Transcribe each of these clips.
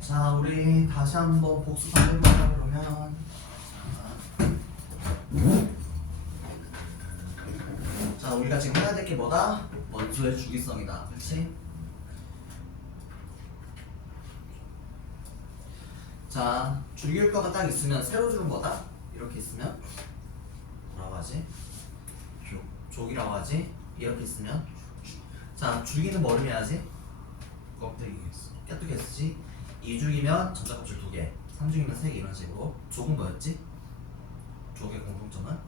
자, 우리 다시 한번 복습 해보자. 그러면 자, 우리가 지금 해야 될 게 뭐다? 원소의 주기성이다. 그렇지? 자, 주기율표가 딱 있으면 세로줄은 뭐다? 이렇게 있으면 뭐라고 하지? 족이라고 하지? 이렇게 있으면 자, 줄기는 뭐를 해야지? 껍데기겠어. 깨뜨게 쓰지? 2줄기면 전자껍질 2개, 3줄기면 3개 이런 식으로. 족은 뭐였지? 족의 공통점은?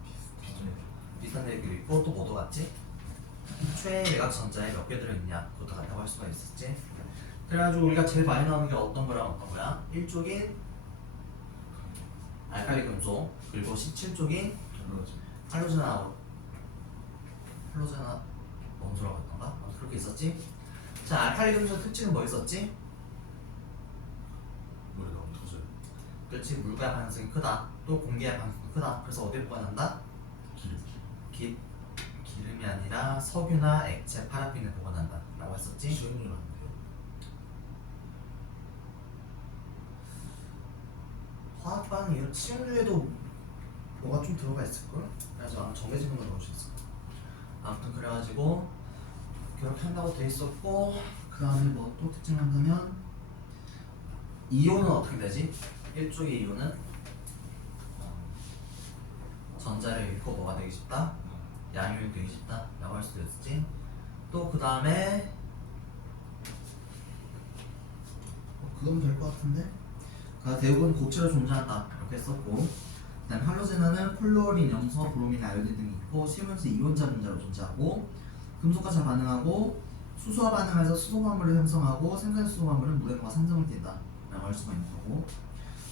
비슷한 애들이 있고 또 뭐도 같지? 최애 외곽 전자에 몇 개 들어있냐 그것도 같다고 할 수가 있었지. 그래가지고 우리가 제일 많이 나오는 게 어떤 거랑 어떤 거야? 1쪽인 알칼리 금속, 그리고 17쪽인 할로제나 원소라고 했던가? 그렇게 있었지? 자, 알칼리 금속 특징은 뭐 있었지? 물이 너무 터져요. 그렇지, 물과의 반응성이 크다. 또 공기의 반응성이 크다. 그래서 어디에 보관한다? 기름이 아니라 석유나 액체, 파라핀을 보관한다 라고 했었지? 시험률 안 돼요. 화학 반응 이런 치용류에도 뭐가 좀 들어가 있을걸? 그래서 아마 정해진 것만 넣을 수 있을 거야. 아무튼 그래가지고 그렇게 한다고 돼 있었고, 그 다음에 뭐 또 특징한다면 이온은 어떻게 되지? 1쪽의 이온은 전자를 잃고 뭐가 되기 쉽다? 양이온이 되기 쉽다 라고 할 수도 있었지. 또 그 다음에 그건 될 것 같은데? 대부분 고체로 존재한다 이렇게 했었고, 그 다음에 할로제나는 플루오린, 염소, 브로민, 아이오딘 등이 있고 실분수 이온자 분자로 존재하고 금속과 잘 반응하고 수소와 반응해서 수소방물을 형성하고 생산 수소방물은 물의 녹아 산성을 띈다 라고 할 수가 있는 거고,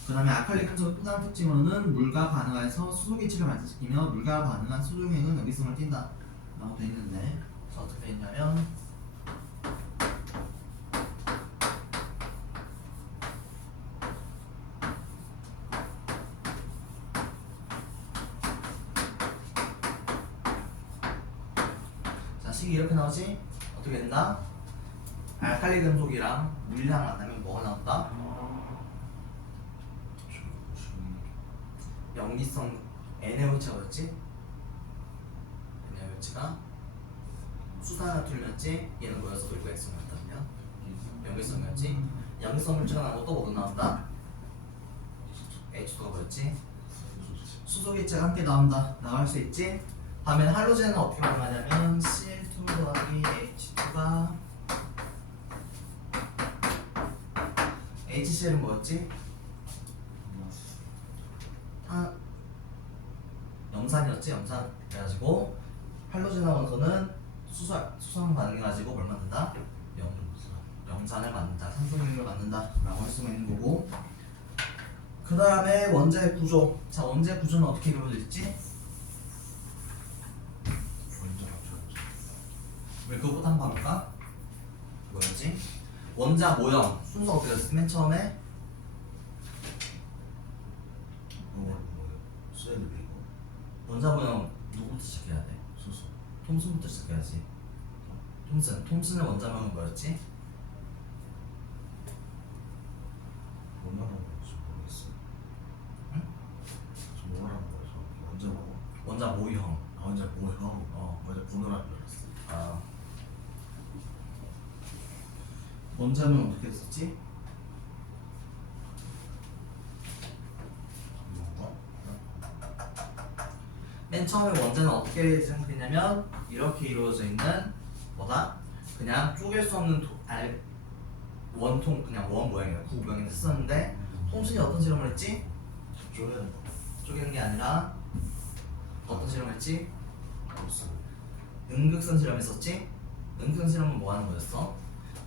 그 다음에 알칼리 금속의 또 다른 특징으로는 물과 반응해서 수소기체를 발생시키며 물과 반응한 수중액은 여기성을 띈다 라고 되어 있는데, 자, 어떻게 되어 있냐면 자, 식이 이렇게 나오지? 어떻게 된다? 알칼리 금속이랑 물이랑 만나면 뭐가 나온다? 염기성 NaOH였지? NaOH가 수산화툴이었지? 얘는 뭐였어? 그리고 X였다면 염기성이었지? 염기성 물질가 나오고 또 뭐도 나온다? H2가 뭐였지? 수소기체가 함께 나온다 라고 할 수 있지? 다음에 할로젠은 어떻게 반응하냐면 Cl2 더하기 H2가 HCl은 뭐였지? 염산이었지? 염산. 그래가지고 할로제나 원소는 수성 반응해가지고 뭘 만든다? 염산을 만든다, 산소유를 만든다 라고 할 수가 있는 거고, 그 다음에 원자의 구조. 자, 원자의 구조는 어떻게 이루어져 있지? 우리 그것부터 한번 볼까? 뭐였지? 원자 모형 순서 어떻게 됐어? 맨 처음에 원자 모형 누구부터 시작해야 돼? 톰슨부터 시작해야지. 톰슨의 원자 모형은 뭐였지? 응? 원자 모형. 원자 분해라는 줄 알았어. 아, 원자 모형 어떻게 했었지? 맨 처음에 원자는 어떻게 생각했냐면 이렇게 이루어져 있는 뭐다? 그냥 쪼갤 수 없는 원통 그냥 원 모양이야. 구 모양인데 썼는데 통순이 어떤 실험을 했지? 쪼개는 거. 쪼개는 게 아니라 어떤 실험을 했지? 무슨 음극선 실험했었지? 음극선 실험은 뭐 하는 거였어?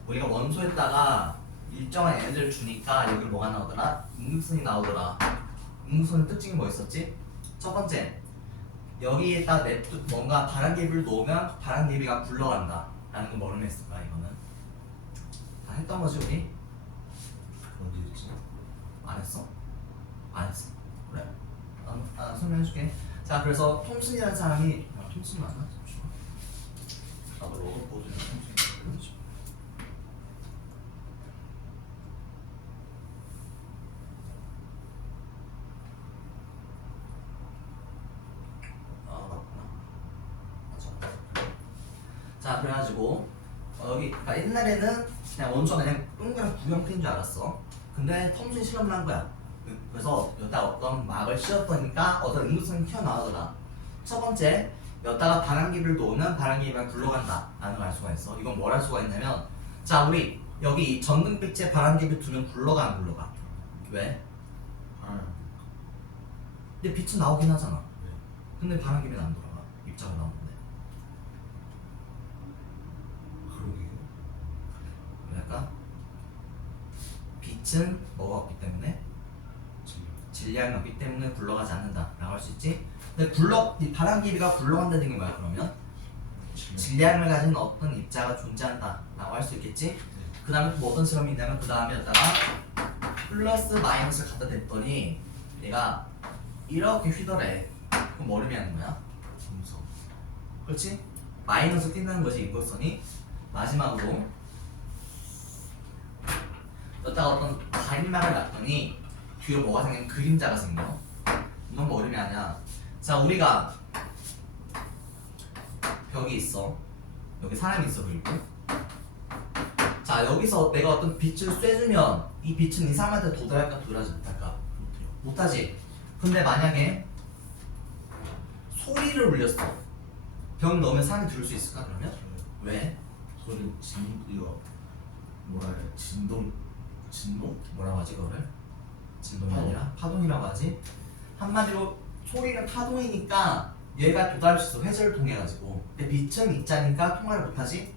우리가 원소에다가 일정한 에너지를 주니까 여기 뭐가 나오더라? 음극선이 나오더라. 음극선의 특징이 뭐 있었지? 첫 번째, 여기에다 뭔가 바람개비를 놓으면 바람개비가 굴러간다 라는 거 뭐를 했을까? 이거는 다 했던 거지 우리? 그런 게 있지. 안 했어? 안 했어. 그래. 설명해줄게. 자, 그래서 톰슨이라는 사람이 톰슨 맞나? 나도 로봇 보여주는 톰슨이 맞구나. 맞아. 자, 그래가지고 여기 그러니까 옛날에는 그냥 원소가 그냥 동그란 구형태인 줄 알았어. 근데 톰슨 실험을 한 거야. 그래서 여기다 어떤 막을 씌웠더니까 어떤 응급성이 튀어나오더라. 첫 번째, 여기다가 바람개비를 놓으면 바람개비가 굴러간다 라는 걸 알 수가 있어. 이건 뭘 할 수가 있냐면, 자, 우리 여기 이 전등빛에 바람개비 두면 굴러가 안 굴러가? 왜? 근데 빛은 나오긴 하잖아. 근데 바람개비는 안 돌아가. 입자가 나오는데. 그러게. 그러니까 빛은 뭐가 없기 때문에? 질량이 없기 때문에 굴러가지 않는다 라고 할 수 있지. 근데 이 바람개비가 굴러간다는 게 뭐야 그러면? 질량을 가진 어떤 입자가 존재한다 라고 할 수 있겠지. 그 다음에 또 어떤 실험이 있냐면 그 다음에 여기다가 플러스 마이너스를 갖다 댔더니 얘가 이렇게 휘더래. 그럼 뭘 의미하는 거야? 음성. 그렇지? 마이너스 뛴다는 거지 인물선이. 마지막으로 여기다가 어떤 가림막을 놨더니 뒤로 뭐가 생긴 그림자가 생겨. 이건 뭐 의미하냐? 자, 우리가 벽이 있어. 여기 사람이 있어 그리고. 자, 여기서 내가 어떤 빛을 쐬주면 이 빛은 이 사람한테 도달할까 도달하지 못할까? 못하지. 근데 만약에 소리를 울렸어. 벽 넣으면 사람이 들을 수 있을까 그러면? 왜? 소리 이거 뭐라 해야 돼? 진동? 뭐라고 하지 그거를? 진동이 파동. 아니라 파동이라고 하지. 한마디로 소리는 파동이니까 얘가 도달할 수 있어. 회전을 통해 가지고. 근데 빛은 입자니까 통과를 못하지.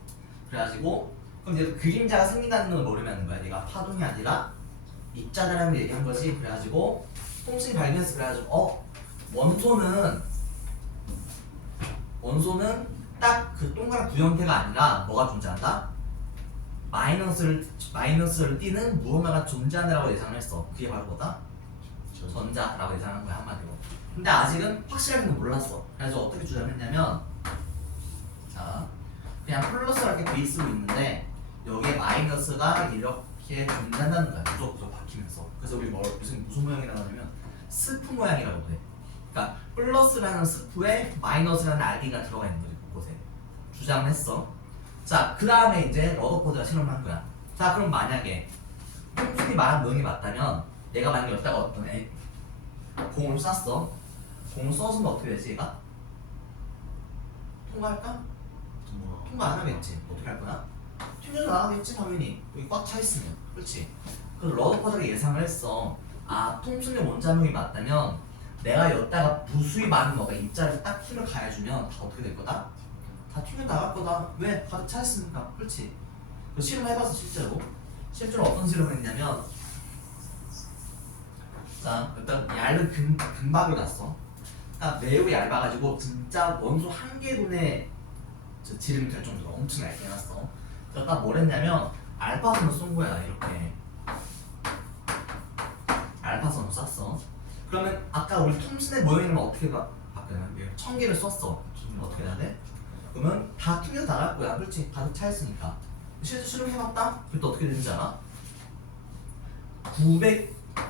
그래가지고 그럼 이제 그림자가 생긴다는 건 뭘 의미하는 거야? 얘가 파동이 아니라 입자다라는 걸 얘기한 거지. 그래가지고 통신이 발견해서 그래가지고 원소는 딱 그 동그란 구형태가 아니라 뭐가 존재한다? 마이너스를 띠는 무언가가 존재한다라고 예상을 했어. 그게 바로 뭐다? 전자라고 예상한 거야 한마디로. 근데 아직은 확실하게는 몰랐어. 그래서 어떻게 주장했냐면, 자, 그냥 플러스가 이렇게 돼 있고 있는데 여기에 마이너스가 이렇게 존재한다는 거야. 구석구석 박히면서. 그래서 우리 무슨 모양이라고 하냐면 스프 모양이라고 해. 그러니까 플러스라는 스프에 마이너스라는 RD가 들어가 있는 거지. 곳에 주장을 했어. 자, 그 다음에 이제 러더포드가 실험을 한 거야. 자, 그럼 만약에 톰슨이 말한 내용이 맞다면 내가 만약에 여기다가 어떤 공을 쐈어. 공을 쏘면 어떻게 되지 얘가? 통과할까? 통과 안 하겠지. 어떻게 할 거야? 튕겨서 나가겠지 당연히. 여기 꽉 차 있으면. 그렇지? 그래서 러더포드가 예상을 했어. 아, 톰슨의 원자명이 맞다면 내가 여기다가 무수히 많은 뭐가 입자를 딱 힘을 가해주면 다 어떻게 될 거다? 다 튕겨 나갈 거다. 왜? 가득 차 있으니까. 그렇지? 그 실험해봤어 실제로 어떤 실험을 했냐면, 자, 일단 얇은 금박을 놨어. 딱 매우 얇아가지고 진짜 원소 한 개분의 지름이 될 정도로 엄청 얇게 해놨어. 그래서 딱 뭘 했냐면 알파선을 쏜 거야. 이렇게 알파선을 쐈어. 그러면 아까 우리 톰슨의 모형이면 어떻게 바뀌냐? 1000개를 쐈어. 어떻게 해야 돼? 그러면 다 튕겨 나갈 거야. 그렇지? 가득 차 있으니까. 실제 실험해봤다? 그때 어떻게 되는지 알아?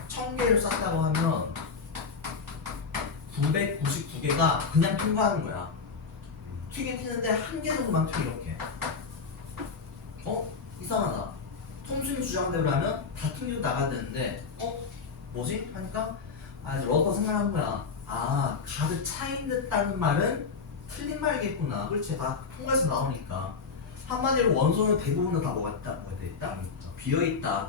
1000개를 쐈다고 하면 999개가 그냥 통과하는 거야. 튀긴 튀는데 한 개 정도만 튀어 이렇게. 이상하다. 톰슨이 주장대로 하면 다 튕겨 나가야 되는데 뭐지? 하니까 이제 러커 생각한 거야. 아, 가득 차 있다는 말은 틀린 말이겠구나. 그렇지? 다 통과해서 나오니까. 한마디로 원소는 대부분은 다 뭐가 있다? 뭐가 돼 있다? 비어 있다.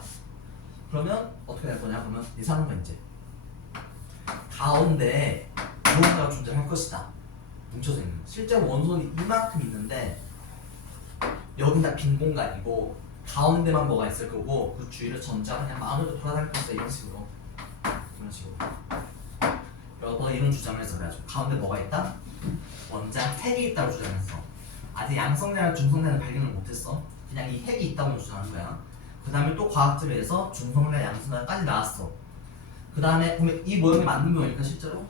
그러면 어떻게 될 거냐? 그러면 이 사람은 이제 가운데 무언가가 존재할 것이다. 뭉쳐져 있는. 실제로 원소는 이만큼 있는데 여긴 다 빈 공간이고 가운데만 뭐가 있을 거고 그 주위를 전자가 그냥 마음대로 돌아다닐 것이다. 이런 식으로. 이런 식으로. 여러 이런 주장을 해서 그래가지고 가운데 뭐가 있다? 원자 핵이 있다고 주장했어. 아직 양성자나 중성자는 발견을 못했어. 그냥 이 핵이 있다고 주장한 거야. 그 다음에 또 과학집에서 중성자, 양성자까지 나왔어. 그 다음에 보면 이 모형이 맞는 모형이니까 실제로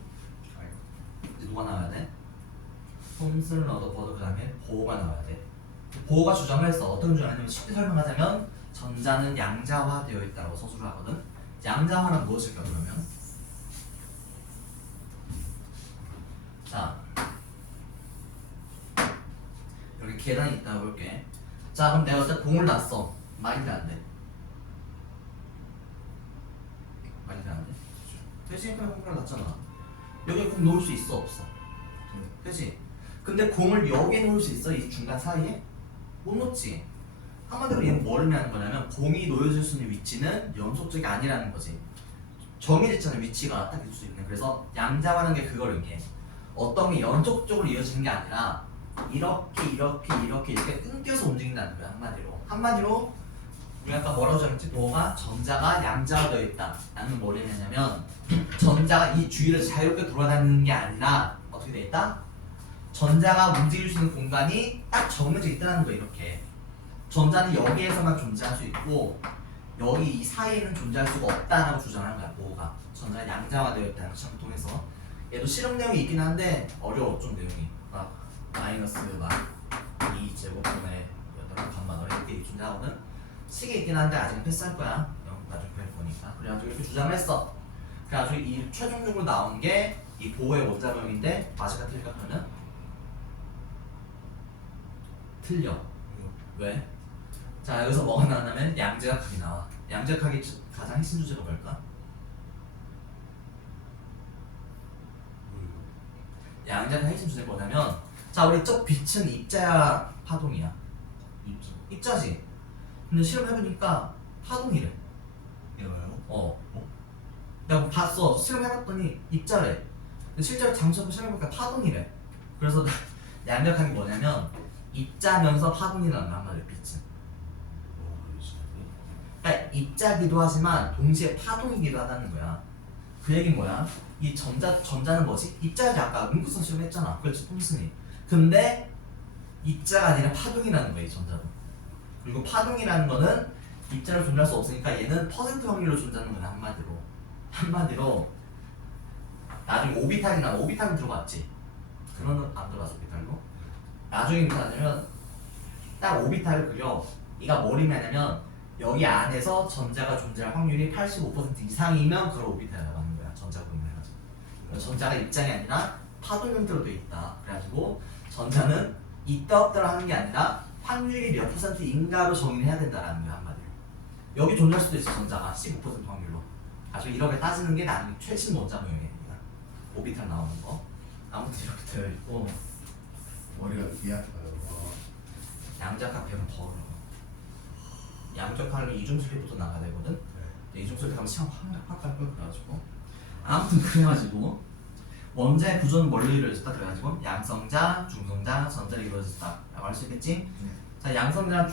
이제 누가 나와야 돼? 홈슬, 러더버드, 그 다음에 보호가 나와야 돼. 보호가 주장을 했어. 어떤 주장이냐면 쉽게 설명하자면 전자는 양자화되어 있다고 서술을 하거든. 양자화는 무엇일까 그러면? 자, 여기 계단이 있다고 볼게. 자, 그럼 내가 어쨌든 공을 놨어. 말이 안 돼. 말이 안 돼. 대신 그냥 공을 놨잖아. 여기 공 놓을 수 있어 없어? 그치? 근데 공을 여기에 놓을 수 있어? 이 중간 사이에? 못 놓지. 한마디로 얘는 뭘 의미하는 거냐면 공이 놓여질 수 있는 위치는 연속적이 아니라는 거지. 정해졌잖아 위치가 딱 있을 수 있는. 그래서 양자화라는 게 그걸 의미해. 어떤 게 연속적으로 이어지는 게 아니라 이렇게 끊겨서 움직인다는 거야. 한마디로 우리가 아까 뭐라고 적었지? 보호가 전자가 양자화되어 있다 라는 뭘 의미하냐면 전자가 이 주위를 자유롭게 돌아다니는 게 아니라 어떻게 되어 있다? 전자가 움직일 수 있는 공간이 딱 정해져 있다는 거야. 이렇게 전자는 여기에서만 존재할 수 있고 여기 이 사이에는 존재할 수가 없다라고 주장하는 거야. 보호가 전자가 양자화되어 있다는 것을 통해서. 얘도 실험 내용이 있긴 한데 어려워 좀 내용이. 막 마이너스 막 2제곱분의 8 반만 이렇게 존재하거든. 식이 있긴 한데 아직은 패스할 거야. 나중에 배울 거니까. 그래가지고 이렇게 주장을 했어. 그래가지고 이 최종적으로 나온 게 이 보호의 원자명인데 맞을까 틀릴까 그러면? 틀려. 왜? 자, 여기서 뭐가 나왔냐면 양자각이 나와. 양자각이 가장 핵심 주제가 뭘까? 양자각 핵심 주제가 뭐냐면 자, 우리 저 빛은 입자야 파동이야? 입자지. 근데 실험해보니까 파동이래. 얘가요? 내가 봤어. 실험해봤더니 입자래. 근데 실제로 장치로 실험해보니까 파동이래. 그래서 양자각이 뭐냐면 입자면서 파동이라는 말 한마디로 빛은. 그러니까 입자기도 하지만 동시에 파동이기도 하다는 거야. 그 얘기는 뭐야? 이 전자는 뭐지? 입자지. 아까 응급성 실험했잖아. 그렇지, 톰슨이. 근데 입자가 아니라 파동이라는 거야, 이 전자도. 그리고 파동이라는 거는 입자로 존재할 수 없으니까 얘는 퍼센트 확률로 존재하는 거야. 한마디로 나중에 오비탈이 나와. 오비탈은 들어봤지? 그거는 안 들어봤어. 오비탈로. 나중에 무슨 하냐면 딱 오비탈을 그려. 얘가 뭘 의미하냐면 여기 안에서 전자가 존재할 확률이 85% 이상이면 그걸 오비탈이라고 하는 거야. 전자 구름을 해가지고. 전자가 입장이 아니라 파동 형태로 돼 있다. 그래가지고 전자는 있다 없다를 하는 게 아니라 확률이 몇 %인가로 정의를 해야 된다라는 거야. 한마디로. 여기 존재할 수도 있어. 전자가 15% 확률로. 아주 이렇게 따지는 게 나중에 최신 원자 모형이야. 오비탈 나오는 거. 아무튼 이렇게 되어 있고 머리가 귀약해요. 양자각 배우면 더 어려워. 양자각을 이중술리부터 나가야 되거든. 이중술리 하면 시험 확 갈 걸. 그래가지고 아무튼 그래가지고 원자의 구조는 뭘로 이루어졌다. 그래가지고 양성자, 중성자, 전자로 이루어졌다 라고 할 수 있겠지. 자, 양성자랑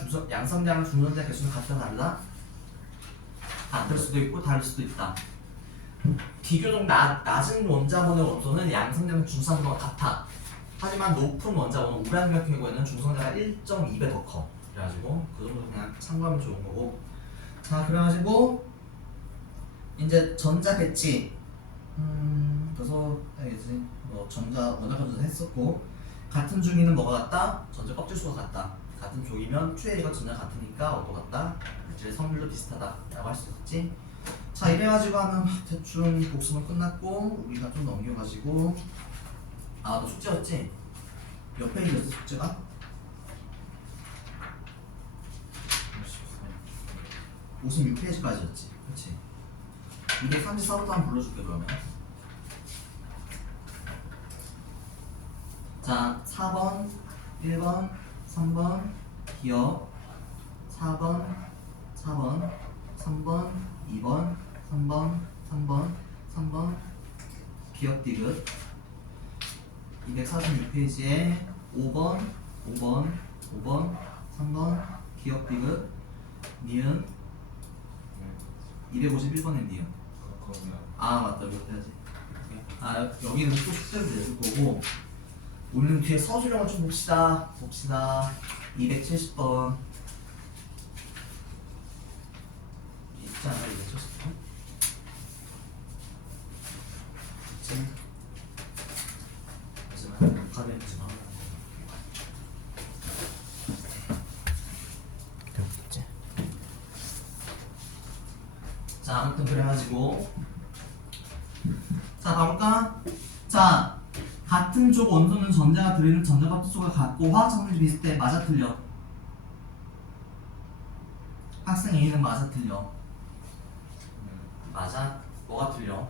중성자 개수는 같다 다르다? 같을 수도 있고 다를 수도 있다. 비교적 낮은 원자번의 원소는 양성자랑 중성자가 같아. 하지만 높은 원자번호 우라늄 같은 경우에는 중성자가 1.2배 더 커. 그래가지고 그 정도 그냥 참고하면 좋은 거고. 자, 그래가지고 이제 전자 배치. 그래서 알겠지. 뭐 전자 원자 전자 했었고 같은 중위는 뭐가 같다? 전자 껍질 수가 같다. 같은 종이면 최애가 전자 같으니까 어도 같다. 이제 성률도 비슷하다라고 할 수 있지. 자, 이래가지고 하면 대충 복습은 끝났고 우리가 좀 넘겨가지고 너 숙제였지? 몇 페이지였어 숙제가? 56페이지까지였지. 그렇지. 234부터 한번 불러줄게 그러면. 자, 4번, 1번, 3번, 기억 4번 4번 3번 2번 3번 3번 기억 디귿 246페이지에 5번 3번 기억 디귿 니은 251번에 니은 그러면 아 맞다 이거 해야지. 아 여기는 또 숙제를 내줄 거고 우리는 뒤에 서술형을 좀 봅시다 270번 있지 않아 270번? 있지? 하지만 가면 지마 있지? 자 아무튼 그래가지고 자 가볼까? 자 같은 쪽 원소는 전자가 들어있는 전자가 수가 같고 화학 성질이 비슷해. 맞아 틀려? 학생 A는 맞아 틀려? 맞아? 뭐가 틀려?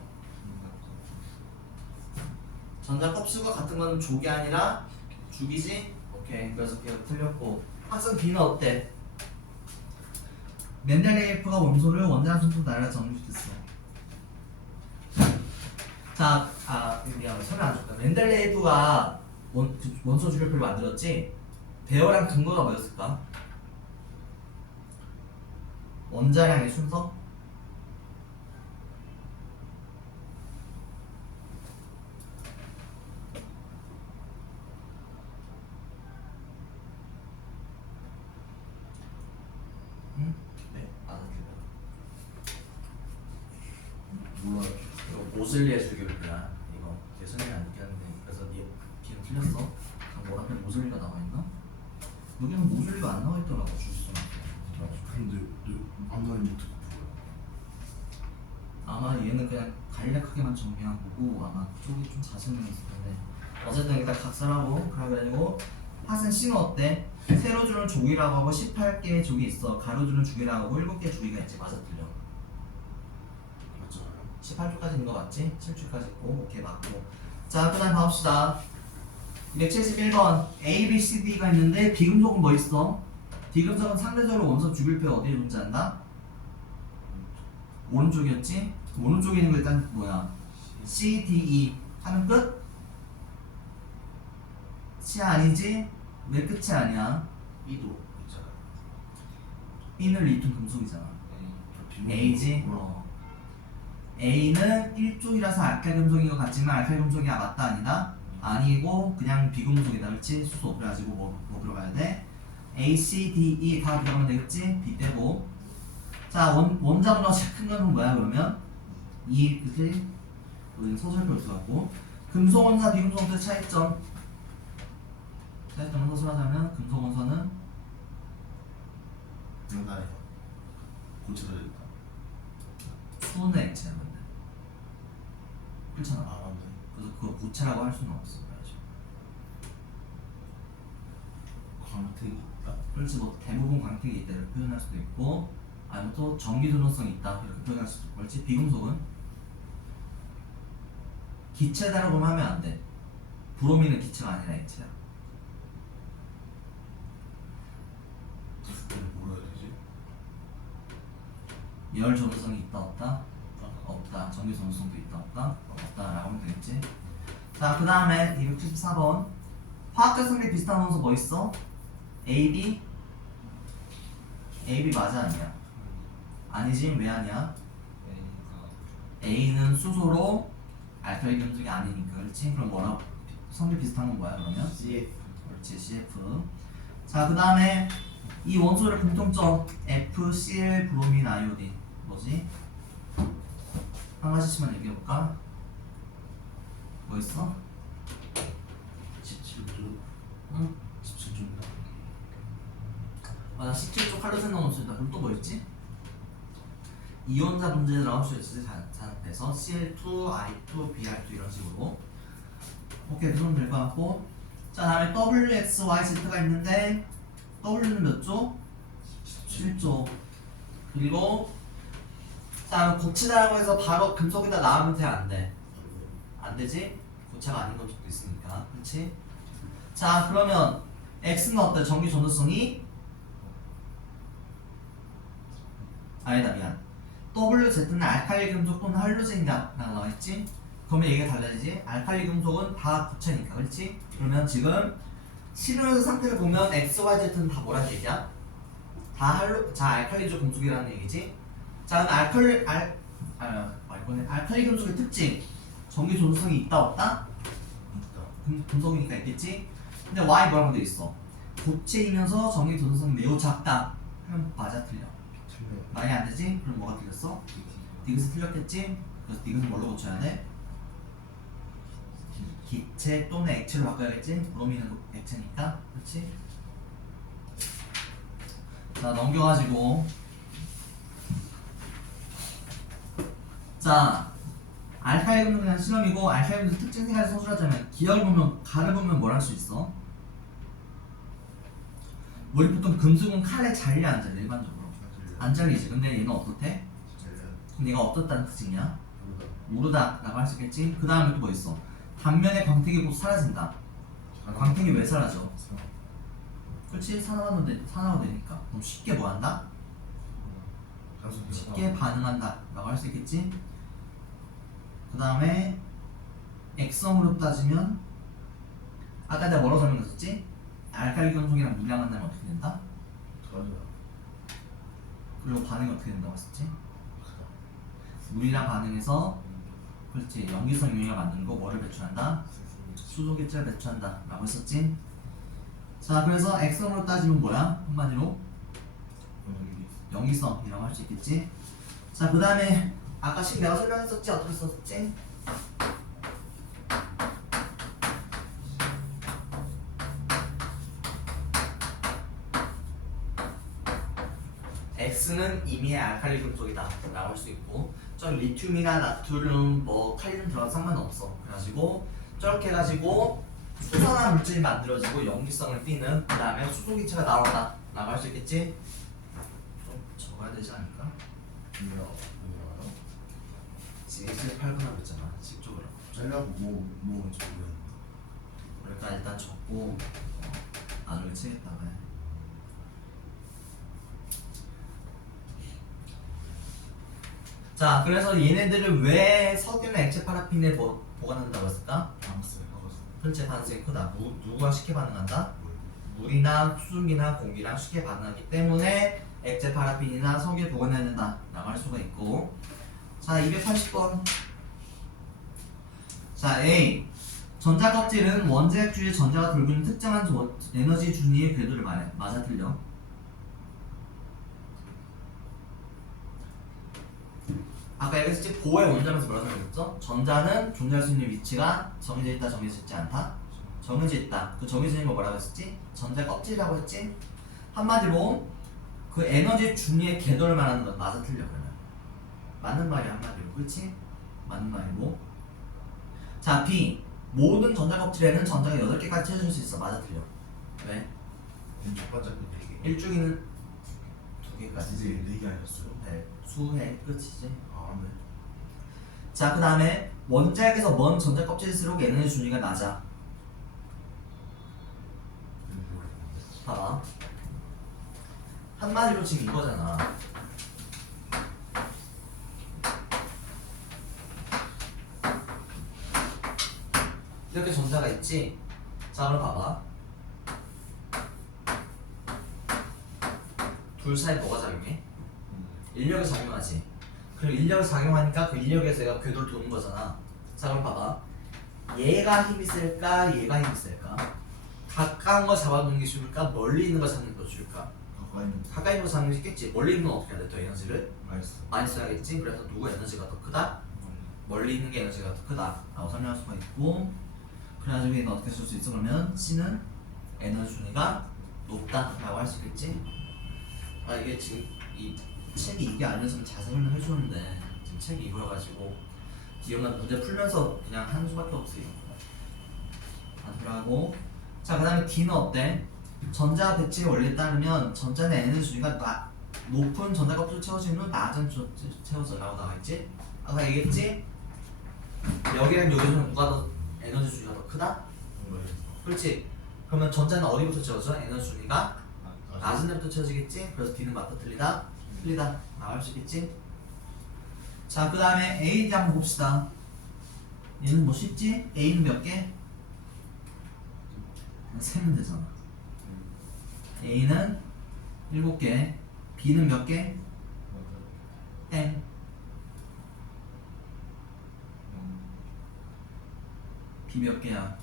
전자 컵수가 같은 건 족이 아니라 죽이지? 오케이 그래서 걔가 틀렸고 학생 B는 어때? 멘델레예프가 원소를 원자랑 순서 나열해 정리시켰어. 자, 미안 설명 안 줬다. 멘델레예프가 원소 주력표를 만들었지? 배열한 근거가 뭐였을까? 원자량의 순서? 응? 네, 알아들려. 몰라요. 이거 모슬리의 주기율표야. 이거 뒤에 설명이 안 느꼈는데 그래서 니 기는 틀렸어. 뭐 앞에 모슬리가 나와 있나? 여기는 모슬리가 안 나와 있더라고 주식수는. 근데 안 나는 못 듣고 보여. 아마 얘는 그냥 간략하게만 정리한 거고 아마 쪽이 좀 자세히 있을 텐데 어쨌든 일단 각설하고 그래가지고 학생 C는 어때? 세로줄은 족이라고 하고 18개의 족이 있어. 가로줄은 주기라고 하고 7개의 주기가 있지. 맞아 틀려? 맞잖아요. 18조까지 있는 거 맞지? 7조까지 있고 오케이 맞고 자 그 다음 봐봅시다 271번 A, B, C, D가 있는데 비금속은 뭐 있어? 비금속은 상대적으로 원소 주기율표에 어디에 존재한다? 오른쪽이었지? 오른쪽에 있는 거 일단 뭐야? C, D, E 하는 끝? C 아니지? 왜 끝이 아니야? B도 있잖아요. B는 리튬 금속이잖아 비밀 A지? 몰라. A는 1쪽이라서 알칼 금속인 것 같지만 알칼 금속이 맞다 아니다? 아니고 그냥 비금속이다 그렇지? 수소 그래가지고 뭐 들어가야 돼? A, C, D, E 다 들어가면 되겠지? B 떼고 자 원자보다 큰 건 뭐야 그러면? 2 그치? 우리는 서술표 들어갔고 금속 원자 비금속 원자 차이점을 서술하자면 금속 원소는 장단에서 고체가 됐다. 수는 액체야 근데 그렇잖아 아 맞네. 그래서 그거 구체라고 할 수는 없어 그래가지고 광택이 있다. 그렇지 뭐 대부분 광택이 있다 이렇게 표현할 수도 있고 아니면 또 전기 도전성이 있다 이렇게 표현할 수도 있고 그렇지 비금속은 기체다라고 하면 안 돼. 브로민은 기체가 아니라 액체야. 그걸 뭐라 해야 되지? 열 전도성이 있다 없다? 없다. 전기 전도성도 있다 없다? 없다라고 하면 되겠지. 자 그 다음에 274번 화학적 성질 비슷한 원소 뭐 있어? AB? AB 맞아 아니야? 아니지 왜 아니야? A는 수소로 알칼리 금속이 아니니까 그렇지? 그럼 뭐라 성질 비슷한 건 뭐야 그러면? CF. 그렇지 CF. 자 그 다음에 이 원소의 공통점 FCl 브로민 아이오딘 뭐지? 한 가지씩만 얘기해볼까? 뭐 있어? 17조. 응? 17조입니다. 맞아 17조 칼로젠 원소이다. 그럼 또 뭐 있지? 이온자 문제 나올 수 있지 잔뜩해서 Cl2, I2, Br2 이런 식으로 오케이 그 정도 될 것 같고 자 다음에 WXYZ가 있는데 W는 몇 조? 7조 그리고 자 고체다라고 해서 바로 금속에다 나오면 돼 안 돼? 안 되지? 고체가 아닌 것도 있으니까 그렇지? 자 그러면 X는 어때? 전기 전도성이 아니다 미안. WZ는 알칼리 금속 또는 할로젠이다 라고 나와있지? 그러면 얘기가 달라지지? 알칼리 금속은 다 고체니까 그렇지? 그러면 지금 실온에서 상태를 보면 X, Y, Z는 다 뭐라는 얘기야? 자 알칼리적 금속이라는 얘기지? 자 그럼 이거는 알칼리 금속의 특징 전기 존속성이 있다 없다? 있다. 금속이니까 있겠지? 근데 Y 뭐라고 돼 있어? 고체이면서 전기 존속성 매우 작다 그럼 맞아 틀려? 틀려. 많이 안 되지? 그럼 뭐가 틀렸어? 디귿이 틀렸겠지? 그래서 디귿은 뭘로 고쳐야 돼? 기체 또는 액체로 바꿔야겠지? 브로민은 액체니까 그렇지? 자 넘겨가지고 자 알칼리 금속에 대한 실험이고 알칼리 금속 특징 세 가지 서술하자면 기억을 보면 가를 보면 뭘 할 수 있어? 우리 보통 금속은 칼에 잘려 안 잘려 일반적으로 안 잘리지. 근데 얘는 어떻대? 그럼 얘가 어떻다는 뜻이냐? 오르다 라고 할 수 있겠지? 그 다음에 또 뭐 있어? 단면에 광택이 곧 사라진다. 광택이 왜 사라져? 그렇지? 산화되니까 그럼 쉽게 뭐 한다? 쉽게 반응한다 라고 할 수 있겠지? 그 다음에 액성으로 따지면 아까 내가 뭐라고 설명했었지? 알칼리 금속이랑 물이랑 만나면 어떻게 된다? 그리고 반응이 어떻게 된다고 했었지? 물이랑 반응해서 그렇지 염기성 유리가 만드는 거 뭐를 배출한다? 수소기체를 배출한다 라고 했었지? 자 그래서 액성으로 따지면 뭐야? 한마디로 염기성이라고 할 수 있겠지? 자 그 다음에 아까 식 내가 설명했었지? 어떻게 썼지? X는 이미 알칼리 금속이다 라고 할 수 있고 저 리튬이나 나트륨 뭐 칼륨 들어가도 상관없어. 그래가지고 저렇게 해가지고 수산화 물질이 만들어지고 염기성을 띠는 그 다음에 수소기체가 나온다 라고 할 수 있겠지? 좀 적어야 되지 않을까? 지금 8분 하고 있잖아 식적으로. 잘라고 뭐 적으면 그러니까 일단 적고 나중에 치겠다 그래. 자 그래서 얘네들을 왜 석유나 액체 파라핀에 보관한다고 했을까? 실제 반응이 크다. 누구와 쉽게 반응한다? 물이나 수증기나 공기랑 쉽게 반응하기 때문에 액체 파라핀이나 석유에 보관해야 된다 라고 할 수가 있고 자 280번 자 A 전자 껍질은 원자핵 주위에 전자가 돌고 있는 특정한 에너지 준위의 궤도를 말해. 맞아 틀려? 아까 얘기했지 보호의 원자면서 뭐라고 설명했죠? 전자는 존재할 수 있는 위치가 정해져 있다 정해져 있지 않다? 정해져 있다. 그 정해져 있는 거 뭐라고 했었지? 전자 껍질이라고 했지? 한마디로 그 에너지 준위의 궤도를 말하는 건 맞아 틀려 그러면 맞는 말이 한마디로 그렇지? 맞는 말이고 자 B 모든 전자 껍질에는 전자가 8개까지 채워질 수 있어. 맞아 틀려? 왜? 첫 번째 거 4개. 일주기는 2개까지 이제 4개 아니었어요? 네, 수해 끝이지. 네. 자 그 다음에 원자핵에서 먼 전자 껍질일수록 에너지 준위가 낮아. 봐봐 한마디로 지금 이거잖아. 이렇게 전자가 있지? 자 그럼 봐봐 둘 사이 뭐가 작용해? 인력이 작용하지. 그리고 인력이 작용하니까 그 인력에서 얘가 궤도를 도는 거잖아. 자 그럼 봐봐 얘가 힘이 셀까 얘가 힘이 셀까? 가까운 거 잡아놓는 게 좋을까 멀리 있는 거 잡는 게 더 좋을까? 가까이 있는 거 잡는 게 쉽겠지. 멀리 있는 건 어떻게 해야 돼? 더 에너지를 많이 써야겠지. 그래서 누구 에너지가 더 크다? 멀리 있는 게 에너지가 더 크다 라고 설명할 수가 있고 그래가지고 얘는 어떻게 쓸 수 있어? 그러면 C는 에너지 준위가 높다 라고 할 수 있겠지. 아 이게 지금 이 책이 이게 아니었으면 자세히 설명해주는데 지금 책이 이거여가지고 기억나 문제 풀면서 그냥 하는 수밖에 없어요. 그러고 자 그 다음에 D는 어때? 전자 배치의 원리에 따르면 전자는 에너지 준위가 높은 전자 껍질을 채워지면 낮은 채워져 라고 나와있지? 아까 얘기했지? 여기랑 여기서는 누가 더 에너지 준위가 더 크다? 그렇지? 그러면 전자는 어디부터 채워져? 에너지 준위가 낮은 데부터 채워지겠지? 그래서 D는 맞다 틀리다? 틀리다 나올 수 있겠지? 자, 그 다음에 A 한번 봅시다. 얘는 뭐 쉽지? A는 몇 개? 그냥 세면 되잖아. A는 7개, B는 몇 개? 땡. B 몇 개야?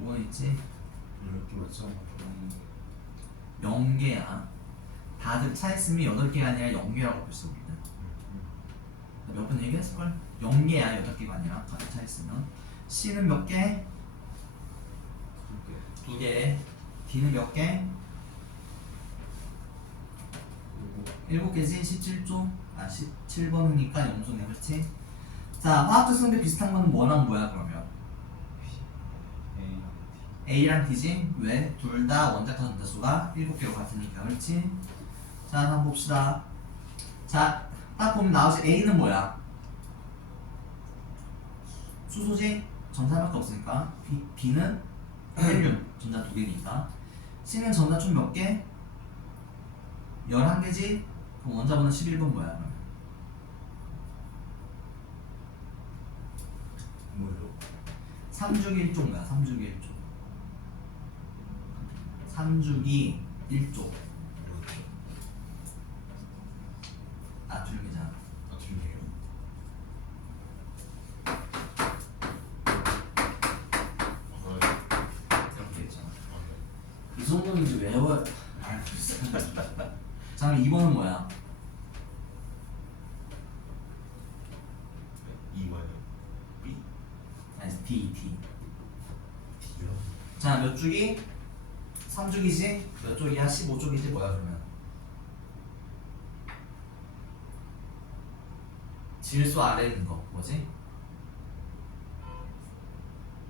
5번 있지? 이렇게 맞죠? 0개야. 다들 차있음이 8개가 아니라 0개라고 볼 수 있거든. 몇 번 얘기했을걸? 0개야, 8개가 아니라 다들 차있으면. C는 몇 개? 2개. D는 몇 개? 7개지? 17조? 아, 17번이니까 0조네, 그렇지? 자, 화학적 성비 비슷한 거는 뭐랑 뭐야, 그러면? A랑 D지? 왜? 둘 다 원자과 전자수가 7개로 같으니까, 그렇지? 자, 한번 봅시다. 자, 딱 보면 나오지. A는 뭐야? 수소지? 전자 하나밖에 없으니까. B는 헬륨, 전자 2개니까. C는 전자 총 몇 개? 11개지? 그럼 원자번호 11번 뭐야, 그러면? 뭐요? 3주기 1조인가? 3주기 1조. 3주기 1조. 이렇게. 나트륨이잖아. 아, 틀리네요. 이렇게 있잖아. 이 정도는 이제 외워야. 자, 그럼 2번은 뭐야? 2번이요. B. 아니, D. D요. 자, 몇 주기? 3주기지? 몇 쪽이야? 15쪽이지? 뭐야, 그러면? 질소 아래 있는 거 뭐지?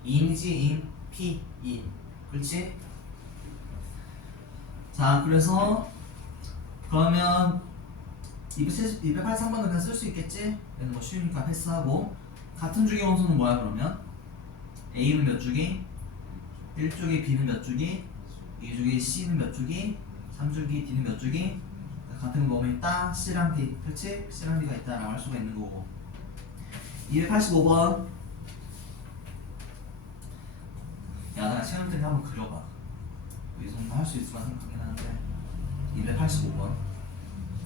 임이지 임, P, 임, 그렇지? 자, 그래서 그러면 283번은 그냥 쓸 수 있겠지? 얘는 뭐 쉬우니까 패스하고. 같은 주기 원소는 뭐야, 그러면? A는 몇 주기? 1주기, B는 몇 주기? 2주기, C는 몇 주기? 3주기, D는 몇 주기? 같은 거 뭐면 있다? C랑 D, 그렇지? C랑 D가 있다라고 할 수가 있는 거고. 285번. 야, 나 시간 때문에 한번 그려봐. 이 정도 할 수 있을 거라 생각하긴 하는데. 285번.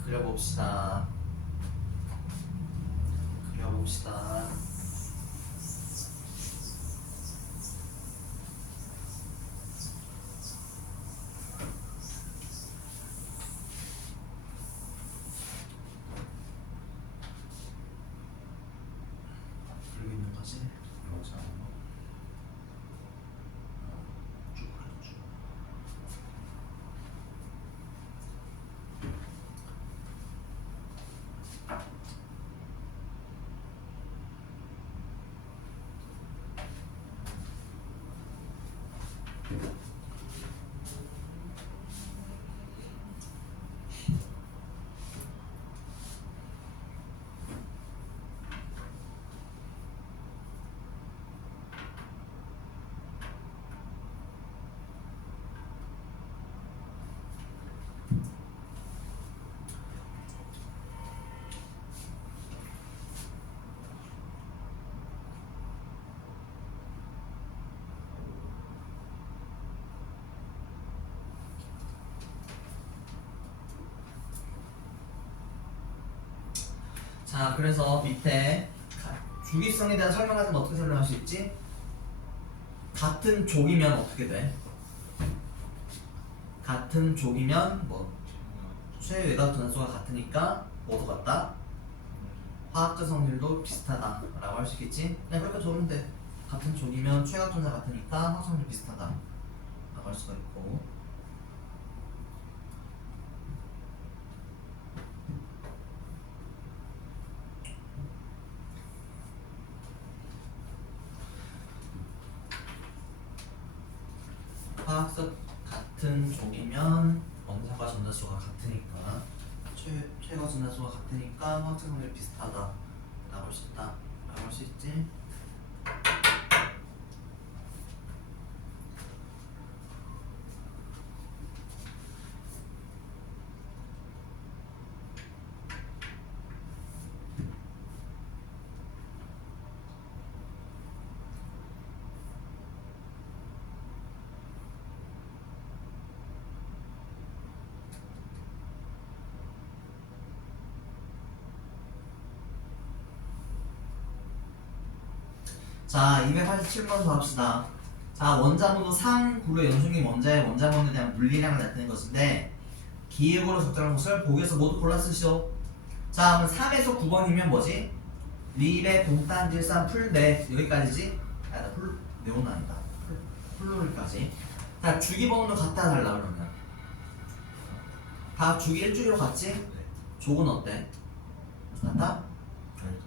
그려봅시다. 그려봅시다. 그리고 있는 거지? 그렇지 않아? 쭉 그려줘. 자, 그래서 밑에 주기성에 대한 설명 같은 거 어떻게 설명할 수 있지? 같은 족이면 어떻게 돼? 같은 족이면 뭐 최외곽 전수가 같으니까 뭐도 같다? 화학적 성질도 비슷하다 라고 할 수 있겠지? 그냥 그렇게 적으면 돼. 같은 족이면 최외곽 전자 같으니까 화학 성질 비슷하다 라고 할 수가 있고. 화학적 같은 족이면 원자과 전자수가 같으니까 최과 전자수가 같으니까 화학적 성질 비슷하다 라고 할 수 있다 라고 할 수 있지. 자 287번 더 합시다. 자 원자번호 3, 9로 연속인 원자의 원자번호에 대한 물리량을 나타낸 것인데 기획으로 적절한 것을 보기에서 모두 골라 쓰시오. 자 그럼 3에서 9번이면 뭐지? 립의 동탄질산 풀네 여기까지지? 아나 네온 아니다. 플로리까지. 자 주기번호는 같다 달라 그러면 다 주기 1주기로 같지? 네. 족은 어때? 같다? 아니,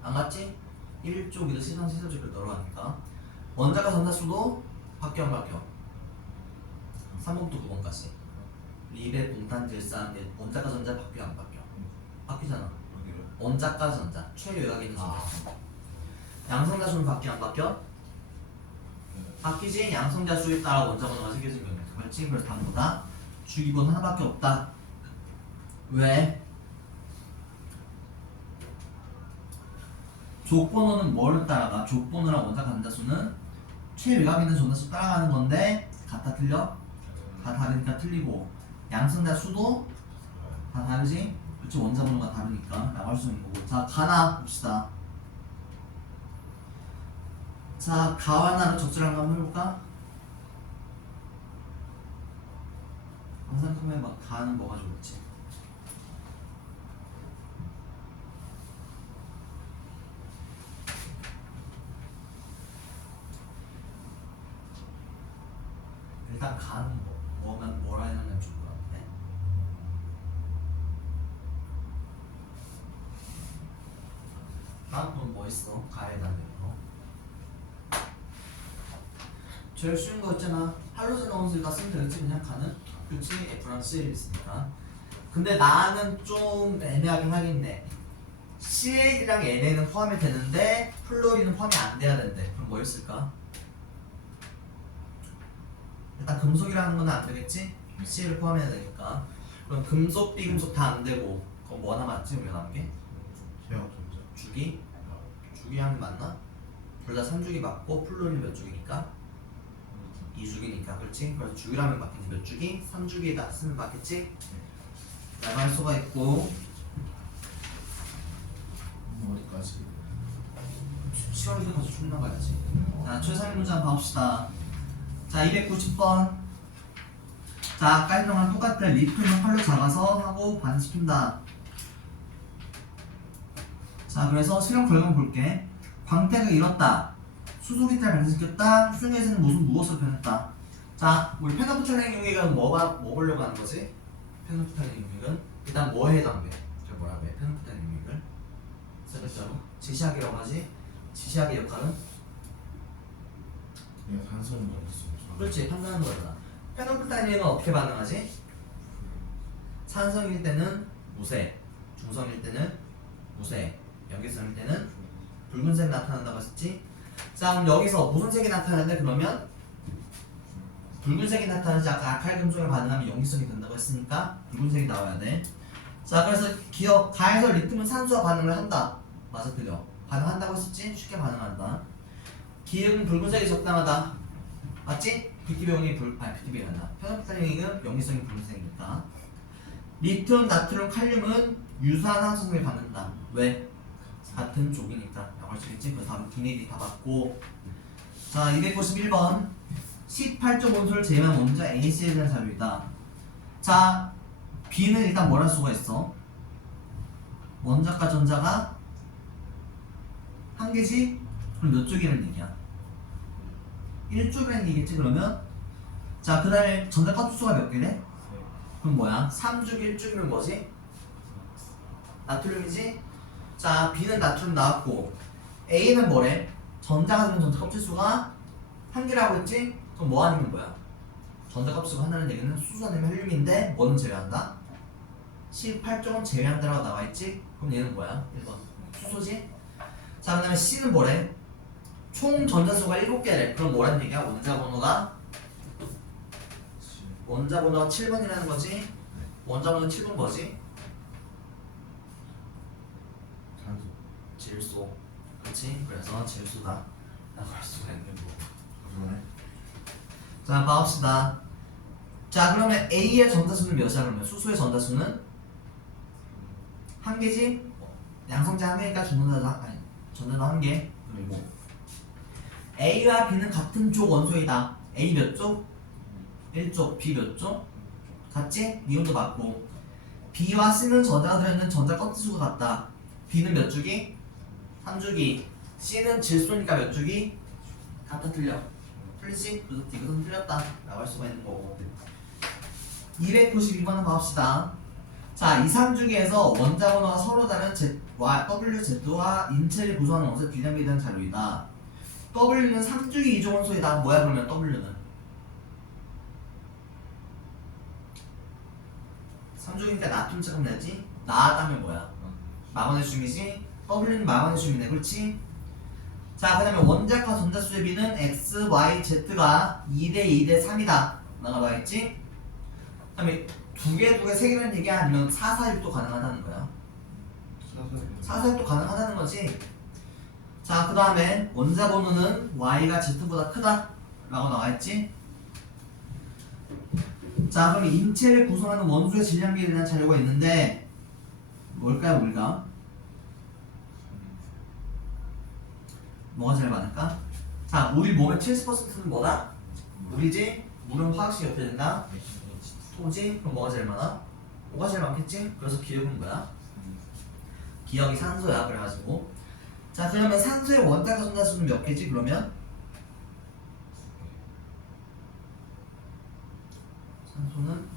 안 같지? 1쪽이도 시선 시선적으로 들어가니까 원자가 전자수도 바뀌어 안 바뀌어? 3번부터 9번까지 립의 동탄질산 원자가 전자 바뀌어 안 바뀌어? 바뀌잖아. 여기요? 원자가 전자 최외곽에 있는 전자 양성자수는 바뀌어 안 바뀌어? 바뀌지? 양성자수에 따라 원자번호가 새겨진 거예요. 그렇지? 그래서 답보다 주기번호 하나밖에 없다. 왜? 족번호는 뭐를 따라가? 족번호랑 원자 감자수는 최외곽에 있는 전자수 따라가는 건데 같다 틀려? 다 다르니까 틀리고 양성자 수도 다 다르지? 그치 원자 번호가 다르니까 라고 할 수 있는 거고 자 가나 봅시다. 자 가와 나를 적절한 거 한번 해볼까? 항상 크면 막 가는 뭐가 좋을지 일단 가는 뭐면 뭐라 해야 되나 좋을 것 같은데 다음 건 뭐 있어? 가에 대한 거 제일 쉬운 거 있잖아. 할로젠 원소에다 쓰면 되겠지 그냥 가는? 그치? F랑 CL 있으니까 근데 나는 좀 애매하긴 하겠네. CL이랑 NA는 포함이 되는데 플로리는 포함이 안 돼야 된대. 그럼 뭐 있을까? 일단 금속이라는 건 안 되겠지? CL을 포함해야 되니까 그럼 금속, 비금속 다 안 되고 그럼 뭐 남았지? 우리가 남은 게? 해양 전자. 주기? 주기 하면 맞나? 둘 다 3주기 맞고 플로리는 몇 주기니까? 2주기니까 그렇지? 그래서 주기라면 맞겠지 몇 주기? 3주기에다 쓰면 맞겠지? 나갈 수가 있고 어디까지? 시간이 가서 쭉 나가야지. 자 최상위 문제 한번 봐봅시다. 자 290번 자 아까 했던 거랑 똑같아. 리튬은 활로 잡아서 하고 반시킨다. 자 그래서 실험 결과 볼게. 광택을 잃었다. 수소기타를 발생시켰다. 수중에서는 무엇으로 변했다. 자 우리 페노프탈린 용액은 뭐 보려고 하는 거지? 페노프탈린 용액은 일단 뭐에 해당돼? 저 뭐라고 해? 페노프탈린 용액을 세 글자로 지시학이라고 하지? 지시학의 역할은? 그냥 산소는 넣었어. 그렇지 판단하는 거잖아. 페노프탈린은 어떻게 반응하지? 산성일 때는 무색, 중성일 때는 무색, 염기성일 때는 붉은색 나타난다고 했었지? 자 그럼 여기서 무슨 색이 나타나는데 그러면 붉은색이 나타나지. 아까 아칼금속에 반응하면 염기성이 된다고 했으니까 붉은색이 나와야 돼. 자 그래서 기억 가에서 리튬은 산소와 반응을 한다. 맞아 틀려? 반응한다고 했었지? 쉽게 반응한다. 기억은 붉은색이 적당하다. 맞지? BTB용이 BTB가 아니라 페노프탈린은 염기성이 붉은색이니까. 리튬, 나트륨, 칼륨은 유사한 항성성을 갖는다. 왜? 같은 쪽이니까 라고 할 수 있겠지? 그래서 답은 D네디 다 맞고. 자 291번 18조 원소를 제외한 원자 AC에 대한 자료이다. 자 B는 일단 뭘 할 수가 있어? 원자과 전자가 한 개지? 그럼 몇 쪽이라는 얘기야? 1쪽이라는 얘기겠지 그러면? 자 그 다음에 전자 값수가 몇 개래? 그럼 뭐야? 3쪽 1쪽이면 뭐지? 나트륨이지? 자 B는 나트륨 나왔고 A는 뭐래? 전자가 되는 전자 껍질수가 한 개라고 했지? 그럼 뭐 아니면 뭐야? 전자 값수가 하나는 얘기는 수소 아니면 헬륨인데 뭐는 제외한다? 18쪽은 제외한다라고 나와있지? 그럼 얘는 뭐야? 1번 수소지? 자 그 다음에 C는 뭐래? 총 전자수가 7개래. 그럼 뭐란 얘기야? 원자번호가 7번이라는 거지? 원자번호 7번 뭐지? 산소. 질소. 그렇지? 그래서 질소다 라고 할 수가 있는 거고. 그러네. 자 봐봅시다. 자 그러면 A의 전자수는 몇이야? 그러면 수소의 전자수는 한 개지? 양성자 한 개니까 전자도 한 개. 그리고 A와 B는 같은 쪽 원소이다. A 몇 쪽? 1쪽. B 몇 쪽? 같지? 니온도 맞고. B와 C는 전자가 들어있는 전자 껍질수가 같다. B는 몇 주기? 3주기. C는 질소니까 몇 주기? 같다 틀려. 틀리지? 그래서 D가 틀렸다 라고 할 수가 있는 거고. 292번 한번 합시다. 자, 이 3주기에서 원자 번호가 서로 다른 WZ와 인체를 구성하는 원소의 비례비에 대한 자료이다. W는 3주기 이조 원소이다. 뭐야 그러면 W는? 3주기니까 나툼 처럼 내지? 나다면 뭐야? 마그네슘이지? W는 마그네슘이네. 그렇지? 자, 그 다음에 원자과 전자수의 비는 X, Y, Z가 2대 2대 3이다 나가 있지? 그 다음에 두 개, 세 개라는 얘기야? 아니면 4, 4, 6도 가능하다는 거야? 4, 4, 6도 가능하다는 거지? 자, 그 다음에 원자 번호는 Y가 Z보다 크다 라고 나와있지? 자, 그럼 인체를 구성하는 원소의 질량비에 대한 자료가 있는데 뭘까요 우리가? 뭐가 제일 많을까? 자, 우리 몸의 70%는 뭐다? 물이지? 물은 화학식 옆에 된다? 토지? 그럼 뭐가 제일 많아? 뭐가 제일 많겠지? 그래서 기억은 뭐야? 기억이 산소야. 그래가지고 자, 그러면 산소의 원자과 전자수는 몇 개지 그러면? 산소는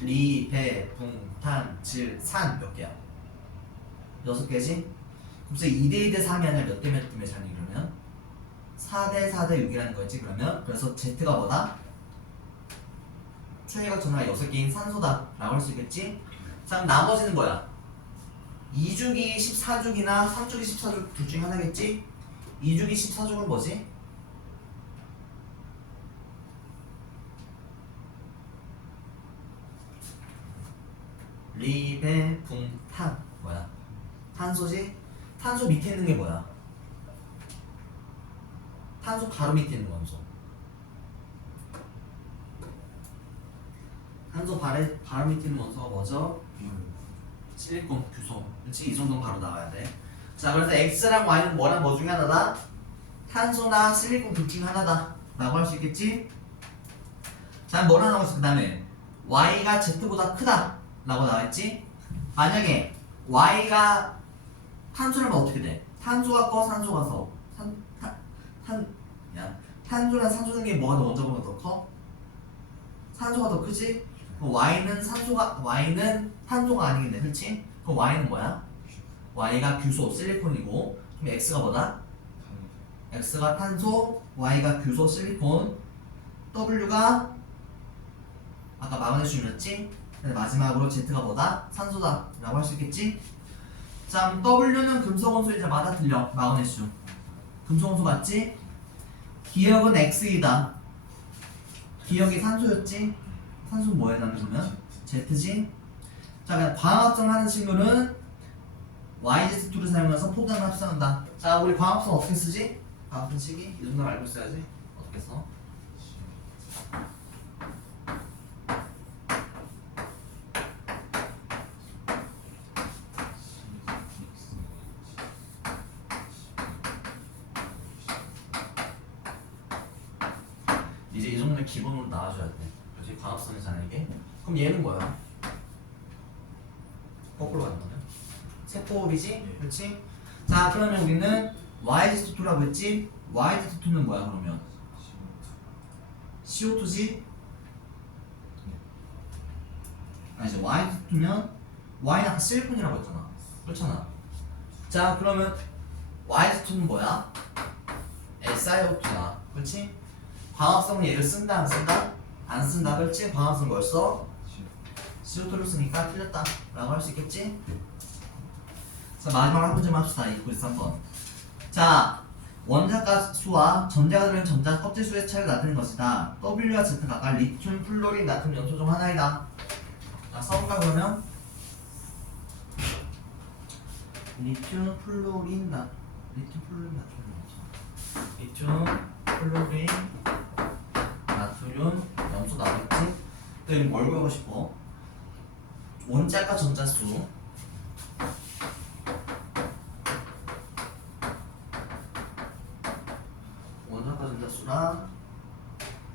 리, 배, 붕, 탄, 질, 산 몇 개야? 6개지? 그럼 2대 2대 3이 아니라 몇 대 몇 대몇 자니 그러면? 4대 4대 6이라는 거지 그러면? 그래서 Z가 뭐다? 최외각 전화가 6개인 산소다 라고 할 수 있겠지? 자, 그럼 나머지는 뭐야? 2주기 14주기나 3주기 14주 둘 중에 하나겠지? 2주기 14주는 뭐지? 리, 배, 붕, 탄 뭐야? 탄소지? 탄소 밑에 있는 게 뭐야? 탄소 바로 밑에 있는 원소. 탄소 바로 밑에 있는 원소가 뭐죠? 실리콘, 규소. 그렇지? 이 정도는 바로 나와야 돼. 자, 그래서 X랑 Y는 뭐랑 뭐 중에 하나다? 탄소나 실리콘 둘 중에 하나다 라고 할 수 있겠지? 자, 뭐라 나왔어? 그 다음에 Y가 Z보다 크다 라고 나왔지? 만약에 Y가 탄소라면 어떻게 돼? 탄소가 커? 산소가 커? 탄소랑 산소 중에 뭐가 더 원자보다 더 커? 산소가 더 크지? 그럼 Y는 탄소가 아니겠네, 그렇지? 그럼 Y는 뭐야? Y가 규소, 실리콘이고, 그럼 X가 뭐다? X가 탄소, Y가 규소, 실리콘, W가 아까 마그네슘이었지? 마지막으로 Z가 뭐다? 산소다 라고 할 수 있겠지? 자, 그럼 W는 금속원소이자 맞아 틀려. 마그네슘 금속원소 맞지? 기억은 X이다. 기억이 산소였지? 산소는 뭐에 나누면? Z지? 자, 그냥 광합성 하는 식물은 YZ2를 사용해서 포장을 합성한다. 자, 우리 광합성 어떻게 쓰지? 광합성 식이? 이 정도는 알고 있어야지. 어떻게 써? 이제 이 정도는 기본으로 나와줘야 돼. 그렇지? 광합성이잖아 이게. 그럼 얘는 뭐야? 거꾸로 가는 거냐? 세포홀이지? 그렇지? 자, 그러면 우리는 YZ2라고 했지? YZ2는 뭐야 그러면? CO2지? 아니지, YZ2면 Y는 아까 실리콘이라고 했잖아. 그렇잖아. 자, 그러면 YZ2는 뭐야? SiO2야. 그렇지? 광합성은 얘를 쓴다 안 쓴다? 안 쓴다. 그렇지? 광합성 뭘 써? CO2를 쓰니까 틀렸다 라고 할 수 있겠지? 자, 마지막으로 한 문제만 합시다. 293번. 자, 원자가 수와 전자가 들어있는 전자 껍질 수의 차이가 나타낸 것이다. W와 Z 각각 리튬, 플로린, 나트륨 연소 중 하나이다. 자, 써볼까 그러면? 리튬, 플로린, 나트륨 연소. 리튬, 플로린, 나트륨 연소 나오겠지? 또 이거 뭘 배우고 싶어? 원자과 전자수 수랑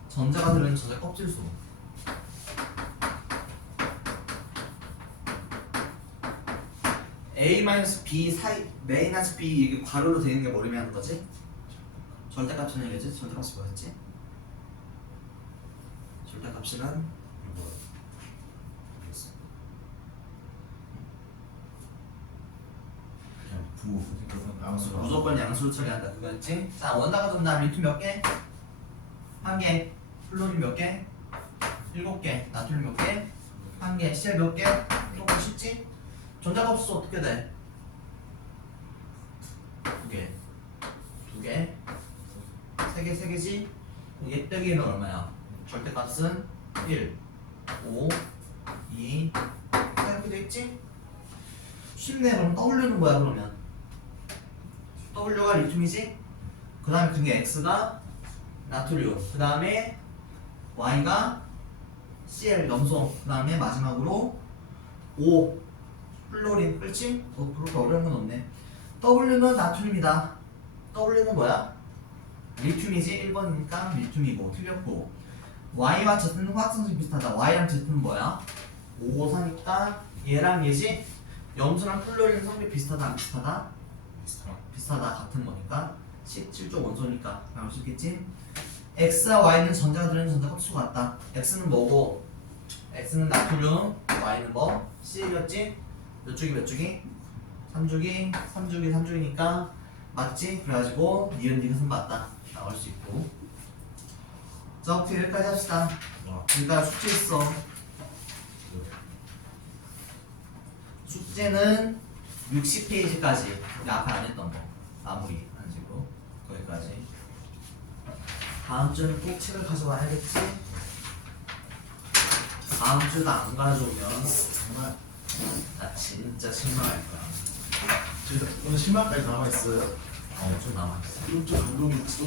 전자가 들어있는 전자 껍질 수. A-B 사이 -B 이게 괄호로 되어 있는 게 뭐를 의미하는 거지? 절대값은 얘기지? 절대값이 뭐였지? 절대값이란 이거 모르겠어. 그냥 부 양수가 무조건 양수로 처리한다 그거였지? 자 원다가 돈다 리튬 몇 개? 한 개. 플로린 몇 개? 7개. 나트륨 몇 개? 한 개. CL 몇 개? 조금 쉽지? 전자값 수 어떻게 돼? 2개. 2개. 3개, 3개지? 얘 빼기는 얼마야? 절대값은 1, 5, 2, 4 이렇게 돼 있지? 쉽네. 그럼 W는 뭐야 그러면? W가 리튬이지? 그 다음에 그게 X가 나트륨, 그 다음에 Y가 Cl 염소, 그 다음에 마지막으로 O 플로린. 그렇지? 그렇게 어려운 건 없네. W는 나트륨이다. W는 뭐야? 리튬이지? 1번이니까 리튬이고 틀렸고, Y와 Z는 화학성질이 비슷하다. Y랑 Z는 뭐야? 553이니까 얘랑 얘지? 염소랑 플로린 성비 비슷하다 안 비슷하다? 비슷하다. 같은 거니까 17조 원소니까 나올 수 있겠지? X와 Y는 전자가 들어있는 전자 값수가 같다. X는 뭐고? X는 나트륨, Y는 뭐? C였지? 몇 주기 몇 주기? 3주기, 3주기, 3주기니까 맞지? 그래가지고 니은 니은 맞다 나올 수 있고. 자, 오케이 여기까지 합시다. 여기까지 숙제 있어. 숙제는 60페이지까지 우리 앞에 안 했던 거 마무리 하는 식으로 거기까지. 다음 주는 꼭 책을 가져와야겠지? 다음 주도 안 가져오면 정말 나 진짜 실망할 거야. 진짜 오늘 10만까지 남아있어요. 좀 남아있어. 이건 좀 감동이 있어.